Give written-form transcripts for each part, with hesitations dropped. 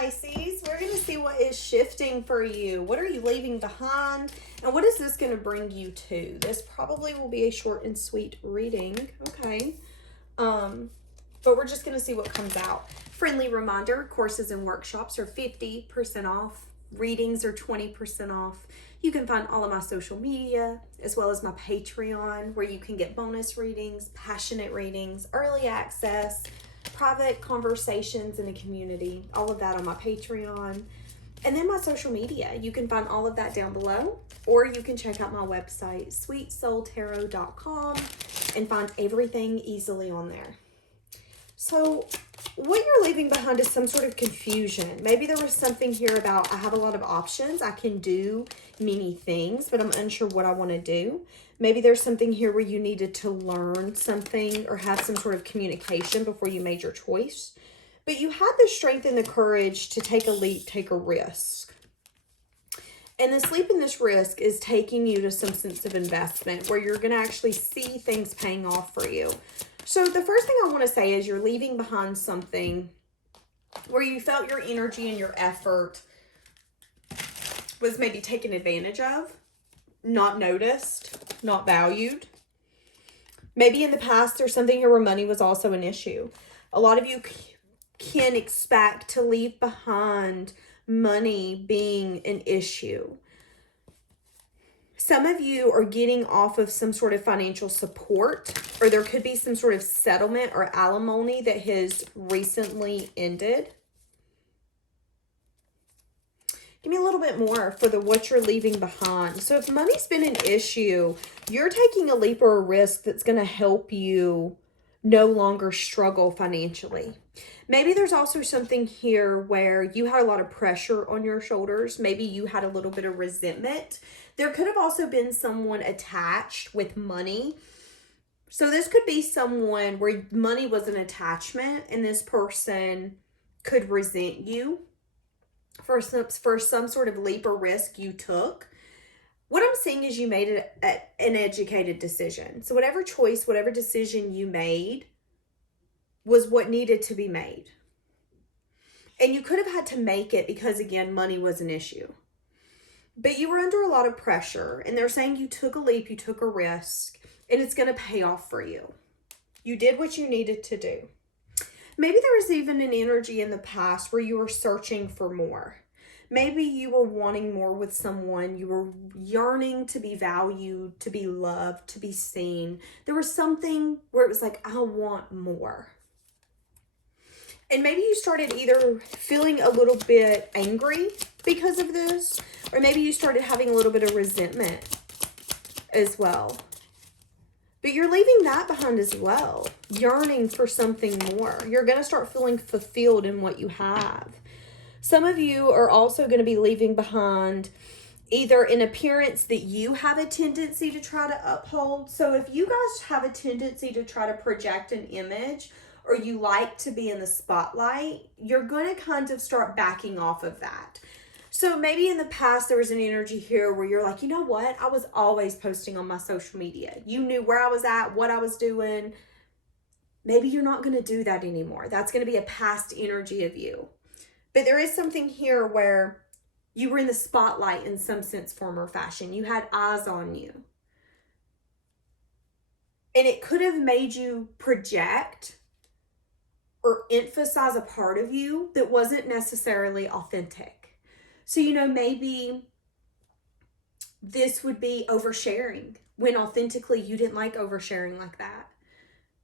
Pisces. We're going to see what is shifting for you. What are you leaving behind? And what is this going to bring you to? This probably will be a short and sweet reading. Okay. But we're just going to see what comes out. Friendly reminder, courses and workshops are 50% off. Readings are 20% off. You can find all of my social media as well as my Patreon, where you can get bonus readings, passionate readings, early access, private conversations in a community, all of that on my Patreon. And then my social media, you can find all of that down below, or you can check out my website, SweetSoulTarot.com, and find everything easily on there. So what you're leaving behind is some sort of confusion. Maybe there was something here about, I have a lot of options. I can do many things, but I'm unsure what I want to do. Maybe there's something here where you needed to learn something or have some sort of communication before you made your choice. But you had the strength and the courage to take a leap, take a risk. And this leap and this risk is taking you to some sense of investment where you're going to actually see things paying off for you. So the first thing I want to say is you're leaving behind something where you felt your energy and your effort was maybe taken advantage of, not noticed, not valued. Maybe in the past there's something here where money was also an issue. A lot of you can expect to leave behind money being an issue. Some of you are getting off of some sort of financial support, or there could be some sort of settlement or alimony that has recently ended. Give me a little bit more for what you're leaving behind. So if money's been an issue, you're taking a leap or a risk that's going to help you no longer struggle financially. Maybe there's also something here where you had a lot of pressure on your shoulders. Maybe you had a little bit of resentment. There could have also been someone attached with money. So this could be someone where money was an attachment and this person could resent you for some sort of leap or risk you took. What I'm seeing is you made an educated decision. So whatever choice, whatever decision you made was what needed to be made. And you could have had to make it because, again, money was an issue. But you were under a lot of pressure, and they're saying you took a leap, you took a risk, and it's going to pay off for you. You did what you needed to do. Maybe there was even an energy in the past where you were searching for more. Maybe you were wanting more with someone. You were yearning to be valued, to be loved, to be seen. There was something where it was like, I want more. And maybe you started either feeling a little bit angry because of this, or maybe you started having a little bit of resentment as well. But you're leaving that behind as well, yearning for something more. You're going to start feeling fulfilled in what you have. Some of you are also going to be leaving behind either an appearance that you have a tendency to try to uphold. So if you guys have a tendency to try to project an image, or you like to be in the spotlight, you're going to kind of start backing off of that. So maybe in the past there was an energy here where you're like, you know what? I was always posting on my social media. You knew where I was at, what I was doing. Maybe you're not going to do that anymore. That's going to be a past energy of you. But there is something here where you were in the spotlight in some sense, form, or fashion. You had eyes on you. And it could have made you project or emphasize a part of you that wasn't necessarily authentic. So, maybe this would be oversharing when authentically you didn't like oversharing like that.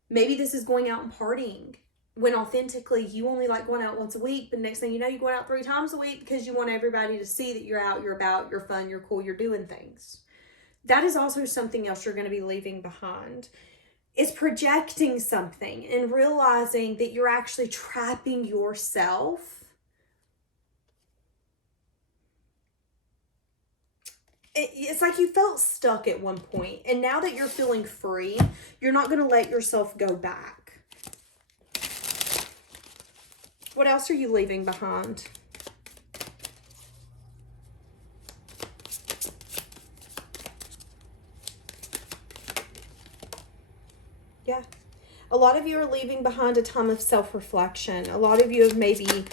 Maybe this is going out and partying when authentically you only like going out once a week, but next thing you know, you're going out 3 times a week because you want everybody to see that you're out, you're about, you're fun, you're cool, you're doing things. That is also something else you're going to be leaving behind. Is projecting something and realizing that you're actually trapping yourself. It's like you felt stuck at one point, and now that you're feeling free, you're not going to let yourself go back. What else are you leaving behind? Yeah. A lot of you are leaving behind a time of self-reflection. A lot of you have maybe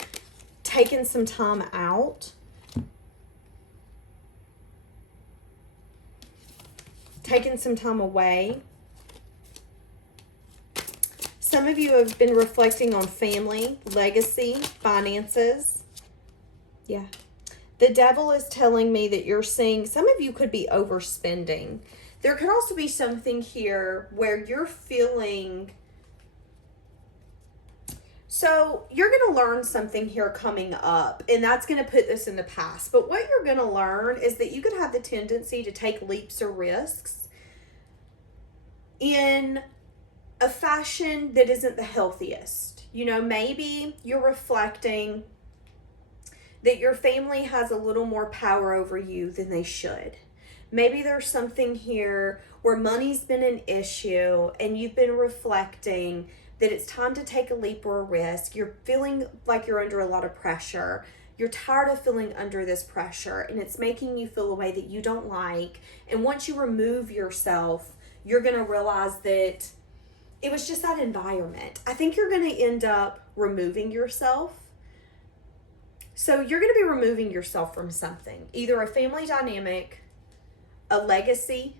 taking some time out. Taking some time away. Some of you have been reflecting on family, legacy, finances. Yeah. The devil is telling me that you're seeing, some of you could be overspending. There could also be something here where you're feeling, so you're going to learn something here coming up, and that's going to put this in the past. But what you're going to learn is that you could have the tendency to take leaps or risks in a fashion that isn't the healthiest. You know, maybe you're reflecting that your family has a little more power over you than they should. Maybe there's something here where money's been an issue and you've been reflecting that it's time to take a leap or a risk. You're feeling like you're under a lot of pressure. You're tired of feeling under this pressure, and it's making you feel a way that you don't like. And once you remove yourself, you're going to realize that it was just that environment. I think you're going to end up removing yourself. So you're going to be removing yourself from something, either a family dynamic, a legacy,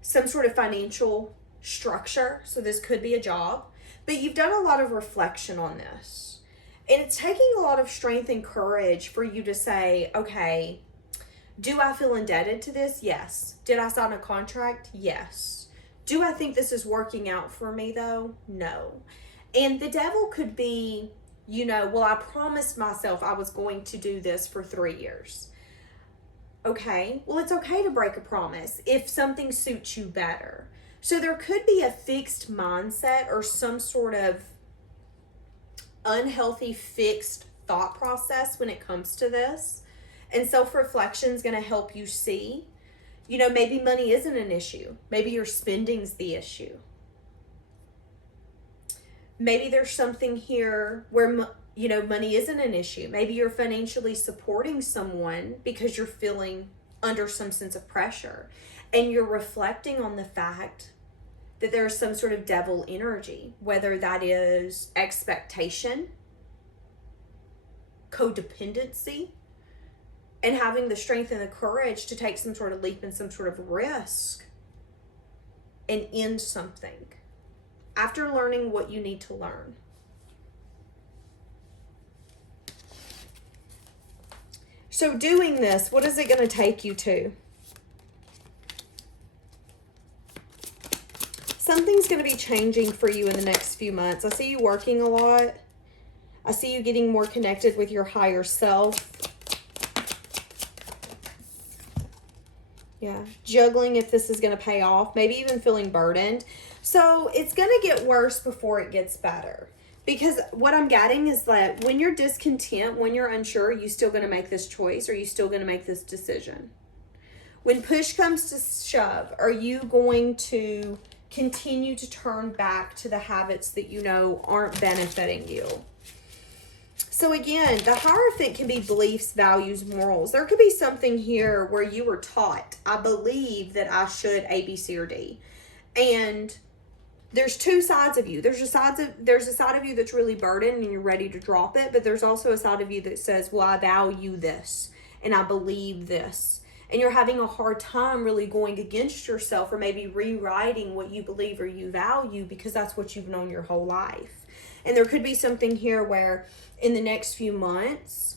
some sort of financial structure. So this could be a job, but you've done a lot of reflection on this. And it's taking a lot of strength and courage for you to say, okay, do I feel indebted to this? Yes. Did I sign a contract? Yes. Do I think this is working out for me though? No. And the devil could be, you know, well, I promised myself I was going to do this for 3 years. Okay, well, it's okay to break a promise if something suits you better. So there could be a fixed mindset or some sort of unhealthy fixed thought process when it comes to this. And self-reflection is going to help you see, you know, maybe money isn't an issue. Maybe your spending's the issue. Maybe there's something here where, you know, money isn't an issue. Maybe you're financially supporting someone because you're feeling under some sense of pressure. And you're reflecting on the fact that there's some sort of devil energy, whether that is expectation, codependency, and having the strength and the courage to take some sort of leap and some sort of risk and end something after learning what you need to learn. So doing this, what is it going to take you to? Something's going to be changing for you in the next few months. I see you working a lot. I see you getting more connected with your higher self. Yeah, juggling if this is going to pay off, maybe even feeling burdened. So it's going to get worse before it gets better. Because what I'm getting is that when you're discontent, when you're unsure, are you still going to make this choice? Are you still going to make this decision? When push comes to shove, are you going to continue to turn back to the habits that you know aren't benefiting you? So again, the Hierophant can be beliefs, values, morals. There could be something here where you were taught, I believe that I should A, B, C, or D. And there's two sides of you. There's a side of you that's really burdened and you're ready to drop it. But there's also a side of you that says, well, I value this and I believe this. And you're having a hard time really going against yourself or maybe rewriting what you believe or you value because that's what you've known your whole life. And there could be something here where in the next few months,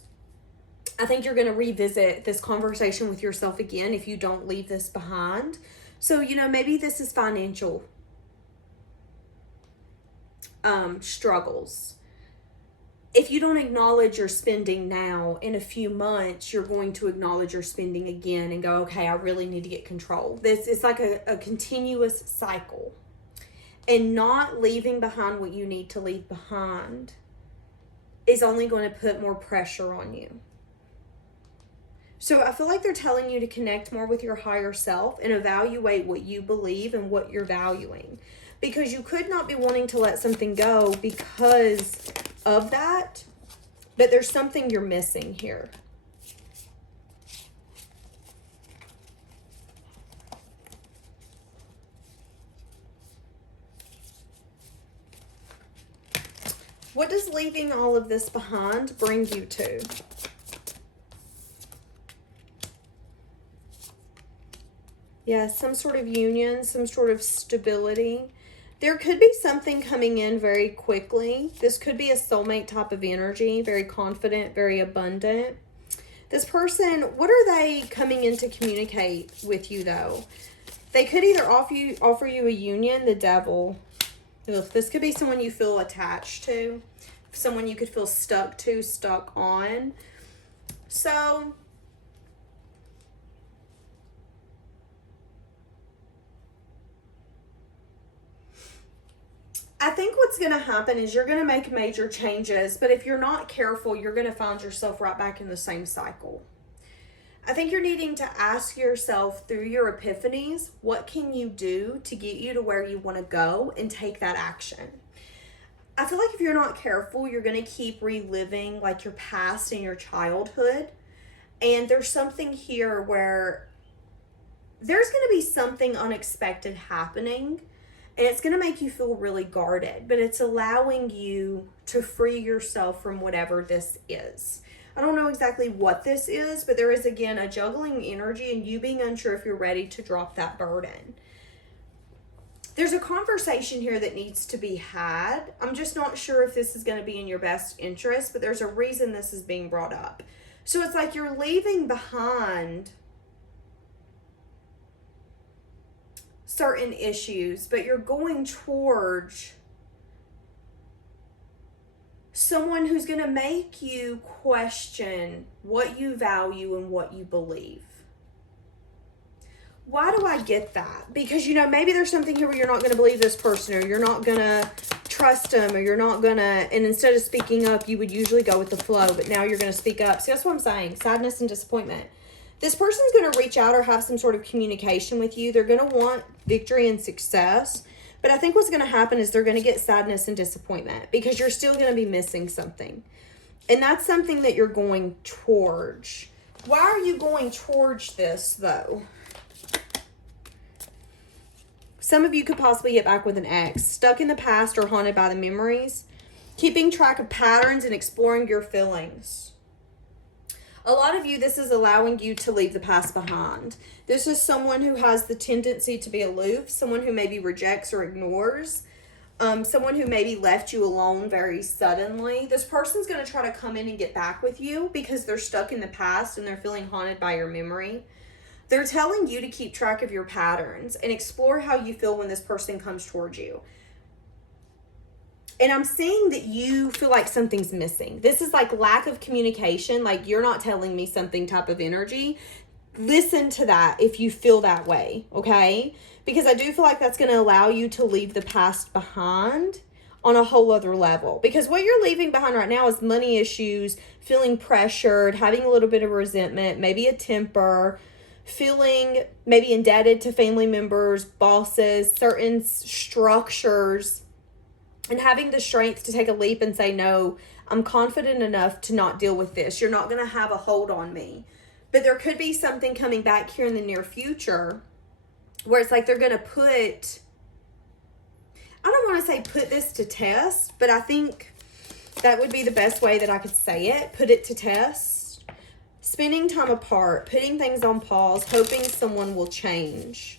I think you're going to revisit this conversation with yourself again if you don't leave this behind. So, you know, maybe this is financial struggles. If you don't acknowledge your spending now, in a few months, you're going to acknowledge your spending again and go, okay, I really need to get control. This is like a continuous cycle. And not leaving behind what you need to leave behind is only going to put more pressure on you. So I feel like they're telling you to connect more with your higher self and evaluate what you believe and what you're valuing. Because you could not be wanting to let something go because of that, but there's something you're missing here. What does leaving all of this behind bring you to? Yeah, some sort of union, some sort of stability. There could be something coming in very quickly. This could be a soulmate type of energy, very confident, very abundant. This person, what are they coming in to communicate with you, though? They could either offer you a union, the devil. Ugh, this could be someone you feel attached to, someone you could feel stuck to, stuck on. So I think what's going to happen is you're going to make major changes, but if you're not careful, you're going to find yourself right back in the same cycle. I think you're needing to ask yourself through your epiphanies, what can you do to get you to where you want to go and take that action? I feel like if you're not careful, you're going to keep reliving like your past and your childhood. And there's something here where there's going to be something unexpected happening. And it's going to make you feel really guarded, but it's allowing you to free yourself from whatever this is. I don't know exactly what this is, but there is, again, a juggling energy and you being unsure if you're ready to drop that burden. There's a conversation here that needs to be had. I'm just not sure if this is going to be in your best interest, but there's a reason this is being brought up. So it's like you're leaving behind certain issues, but you're going towards someone who's going to make you question what you value and what you believe. Why do I get that? Because, you know, maybe there's something here where you're not going to believe this person, or you're not going to trust them, or you're not going to, and instead of speaking up, you would usually go with the flow, but now you're going to speak up. See, that's what I'm saying. Sadness and disappointment. This person's going to reach out or have some sort of communication with you. They're going to want victory and success. But I think what's going to happen is they're going to get sadness and disappointment because you're still going to be missing something. And that's something that you're going towards. Why are you going towards this, though? Some of you could possibly get back with an ex, stuck in the past or haunted by the memories, keeping track of patterns and exploring your feelings. A lot of you, this is allowing you to leave the past behind. This is someone who has the tendency to be aloof, someone who maybe rejects or ignores, someone who maybe left you alone very suddenly. This person's going to try to come in and get back with you because they're stuck in the past and they're feeling haunted by your memory. They're telling you to keep track of your patterns and explore how you feel when this person comes towards you. And I'm seeing that you feel like something's missing. This is like lack of communication, like you're not telling me something type of energy. Listen to that if you feel that way, okay? Because I do feel like that's going to allow you to leave the past behind on a whole other level. Because what you're leaving behind right now is money issues, feeling pressured, having a little bit of resentment, maybe a temper, feeling maybe indebted to family members, bosses, certain structures, and having the strength to take a leap and say, no, I'm confident enough to not deal with this. You're not going to have a hold on me. But there could be something coming back here in the near future where it's like they're going to put, I don't want to say put this to test, but I think that would be the best way that I could say it. Put it to test. Spending time apart, putting things on pause, hoping someone will change.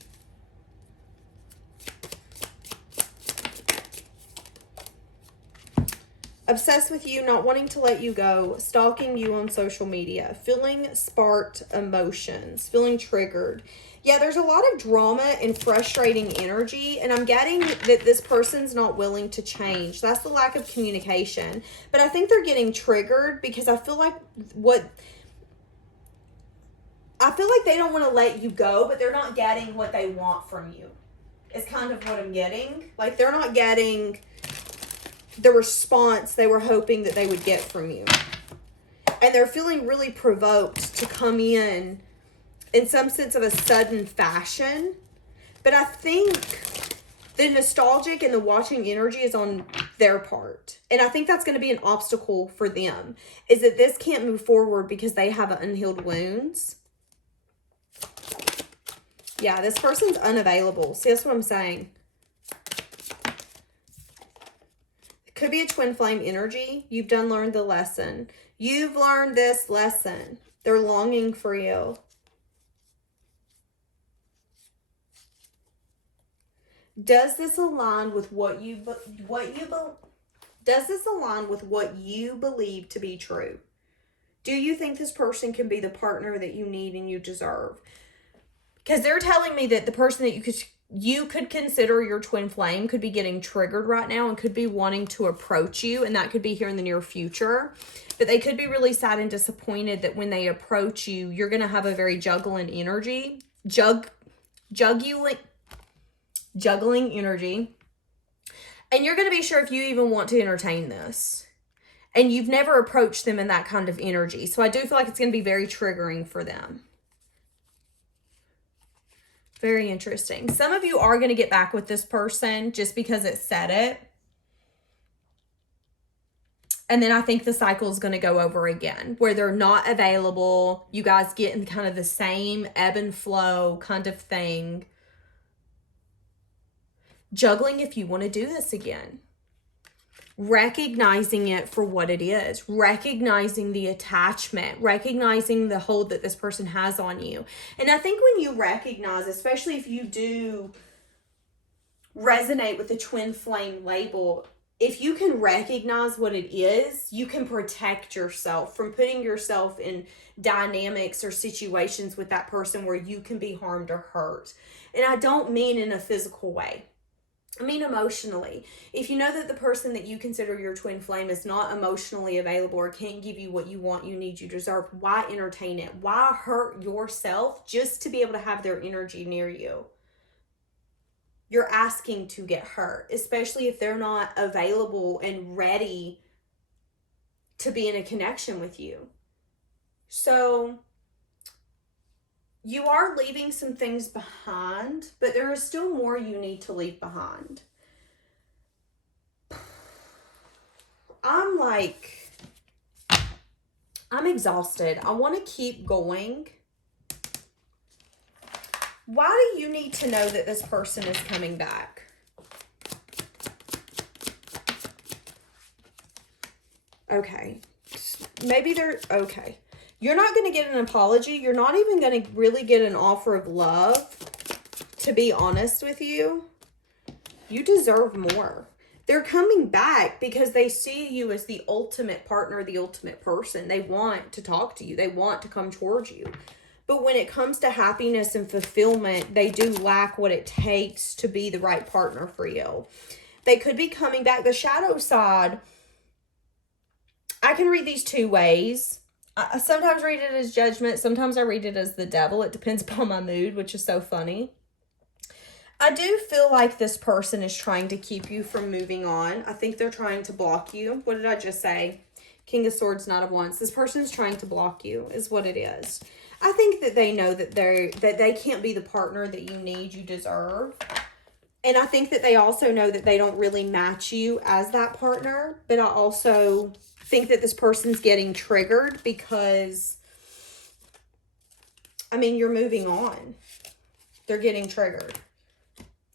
Obsessed with you, not wanting to let you go, stalking you on social media, feeling sparked emotions, feeling triggered. Yeah, there's a lot of drama and frustrating energy, and I'm getting that this person's not willing to change. That's the lack of communication. But I think they're getting triggered because I feel like they don't want to let you go, but they're not getting what they want from you. It's kind of what I'm getting. Like, they're not getting the response they were hoping that they would get from you. And they're feeling really provoked to come in some sense of a sudden fashion. But I think the nostalgic and the watching energy is on their part. And I think that's going to be an obstacle for them, is that this can't move forward because they have unhealed wounds. Yeah, this person's unavailable. See, that's what I'm saying. Could be a twin flame energy. You've learned the lesson. You've learned this lesson. They're longing for you. Does this align with what you believe to be true? Do you think this person can be the partner that you need and you deserve? Because they're telling me that the person that you could consider your twin flame could be getting triggered right now and could be wanting to approach you, and that could be here in the near future. But they could be really sad and disappointed that when they approach you, you're going to have a very juggling energy. Juggling energy. And you're going to be sure if you even want to entertain this. And you've never approached them in that kind of energy. So I do feel like it's going to be very triggering for them. Very interesting. Some of you are going to get back with this person just because it said it. And then I think the cycle is going to go over again where they're not available. You guys get in kind of the same ebb and flow kind of thing. Juggling if you want to do this again. Recognizing it for what it is. Recognizing the attachment. Recognizing the hold that this person has on you. And I think when you recognize, especially if you do resonate with the twin flame label, if you can recognize what it is, you can protect yourself from putting yourself in dynamics or situations with that person where you can be harmed or hurt. And I don't mean in a physical way. I mean emotionally. If you know that the person that you consider your twin flame is not emotionally available or can't give you what you want, you need, you deserve, why entertain it? Why hurt yourself just to be able to have their energy near you? You're asking to get hurt, especially if they're not available and ready to be in a connection with you. So you are leaving some things behind, but there is still more you need to leave behind. I'm exhausted. I want to keep going. Why do you need to know that this person is coming back? Okay. Maybe okay. You're not going to get an apology. You're not even going to really get an offer of love, to be honest with you. You deserve more. They're coming back because they see you as the ultimate partner, the ultimate person. They want to talk to you. They want to come towards you. But when it comes to happiness and fulfillment, they do lack what it takes to be the right partner for you. They could be coming back. The shadow side, I can read these two ways. I sometimes read it as judgment. Sometimes I read it as the devil. It depends upon my mood, which is so funny. I do feel like this person is trying to keep you from moving on. I think they're trying to block you. What did I just say? King of Swords, Knight of Wands. This person's trying to block you is what it is. I think that they know that they can't be the partner that you need, you deserve. And I think that they also know that they don't really match you as that partner. But I also think that this person's getting triggered because, I mean, you're moving on. They're getting triggered.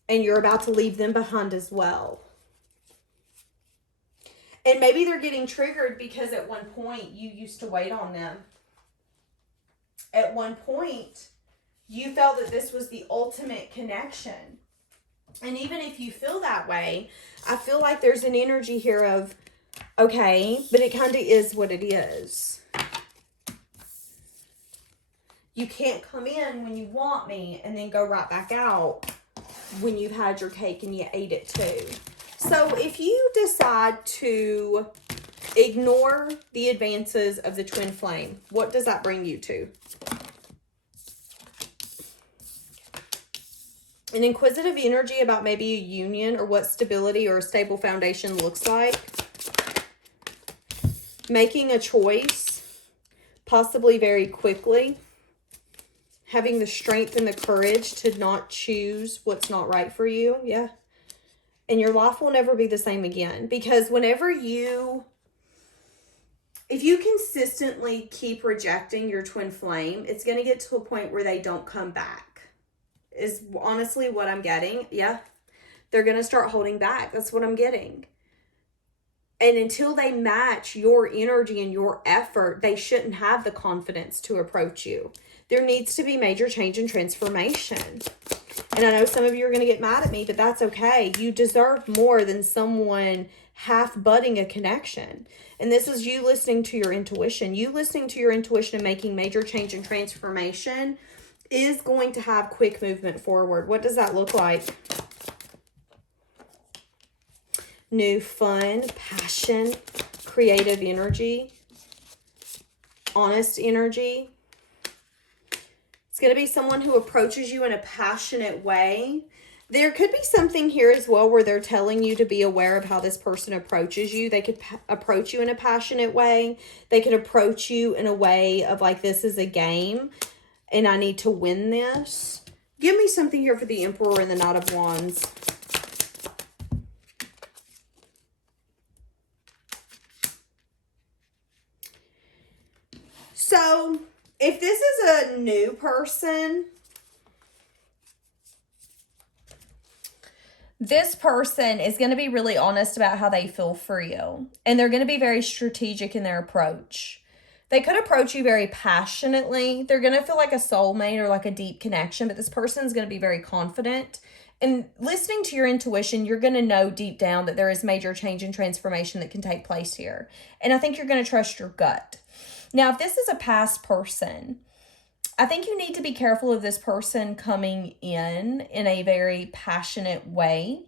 And you're about to leave them behind as well. And maybe they're getting triggered because at one point you used to wait on them. At one point, you felt that this was the ultimate connection. And even if you feel that way, I feel like there's an energy here of, okay, but it kind of is what it is. You can't come in when you want me and then go right back out when you've had your cake and you ate it too. So if you decide to ignore the advances of the twin flame, what does that bring you to? An inquisitive energy about maybe a union or what stability or a stable foundation looks like. Making a choice, possibly very quickly. Having the strength and the courage to not choose what's not right for you. Yeah. And your life will never be the same again. Because if you consistently keep rejecting your twin flame, it's going to get to a point where they don't come back. Is honestly what I'm getting. Yeah. They're going to start holding back. That's what I'm getting. And until they match your energy and your effort, they shouldn't have the confidence to approach you. There needs to be major change and transformation. And I know some of you are going to get mad at me, but that's okay. You deserve more than someone half-butting a connection. And this is you listening to your intuition. You listening to your intuition and making major change and transformation is going to have quick movement forward. What does that look like? New fun, passion, creative energy, honest energy. It's going to be someone who approaches you in a passionate way. There could be something here as well where they're telling you to be aware of how this person approaches you. They could approach you in a passionate way. They could approach you in a way of like, this is a game and I need to win this. Give me something here for the Emperor and the Knight of Wands. So, if this is a new person, this person is going to be really honest about how they feel for you. And they're going to be very strategic in their approach. They could approach you very passionately. They're going to feel like a soulmate or like a deep connection, but this person is going to be very confident. And listening to your intuition, you're going to know deep down that there is major change and transformation that can take place here. And I think you're going to trust your gut. Now, if this is a past person, I think you need to be careful of this person coming in a very passionate way.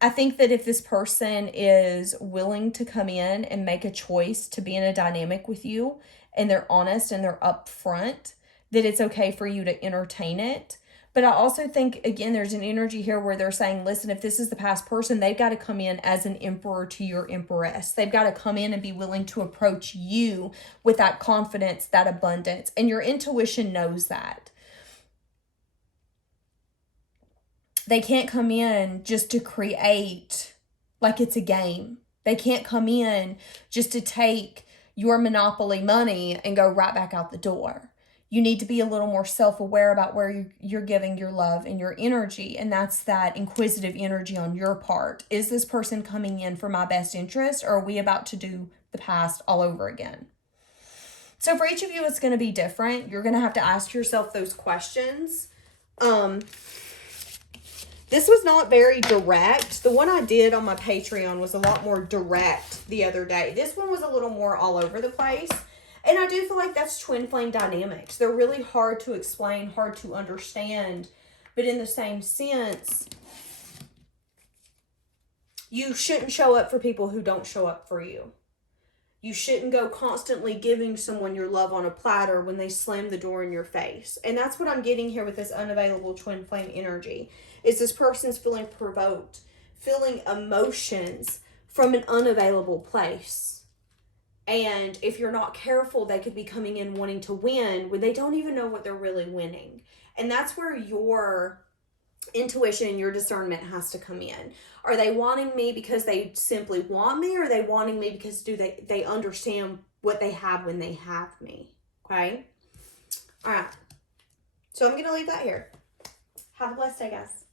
I think that if this person is willing to come in and make a choice to be in a dynamic with you, and they're honest and they're upfront, that it's okay for you to entertain it. But I also think, again, there's an energy here where they're saying, listen, if this is the past person, they've got to come in as an emperor to your empress. They've got to come in and be willing to approach you with that confidence, that abundance. And your intuition knows that. They can't come in just to create like it's a game. They can't come in just to take your monopoly money and go right back out the door. You need to be a little more self-aware about where you're giving your love and your energy. And that's that inquisitive energy on your part. Is this person coming in for my best interest, or are we about to do the past all over again? So for each of you, it's going to be different. You're going to have to ask yourself those questions. This was not very direct. The one I did on my Patreon was a lot more direct the other day. This one was a little more all over the place. And I do feel like that's twin flame dynamics. They're really hard to explain, hard to understand. But in the same sense, you shouldn't show up for people who don't show up for you. You shouldn't go constantly giving someone your love on a platter when they slam the door in your face. And that's what I'm getting here with this unavailable twin flame energy. Is this person's feeling provoked, feeling emotions from an unavailable place. And if you're not careful, they could be coming in wanting to win when they don't even know what they're really winning. And that's where your intuition and your discernment has to come in. Are they wanting me because they simply want me, or are they wanting me because they understand what they have when they have me? Okay? All right. So I'm going to leave that here. Have a blessed day, guys.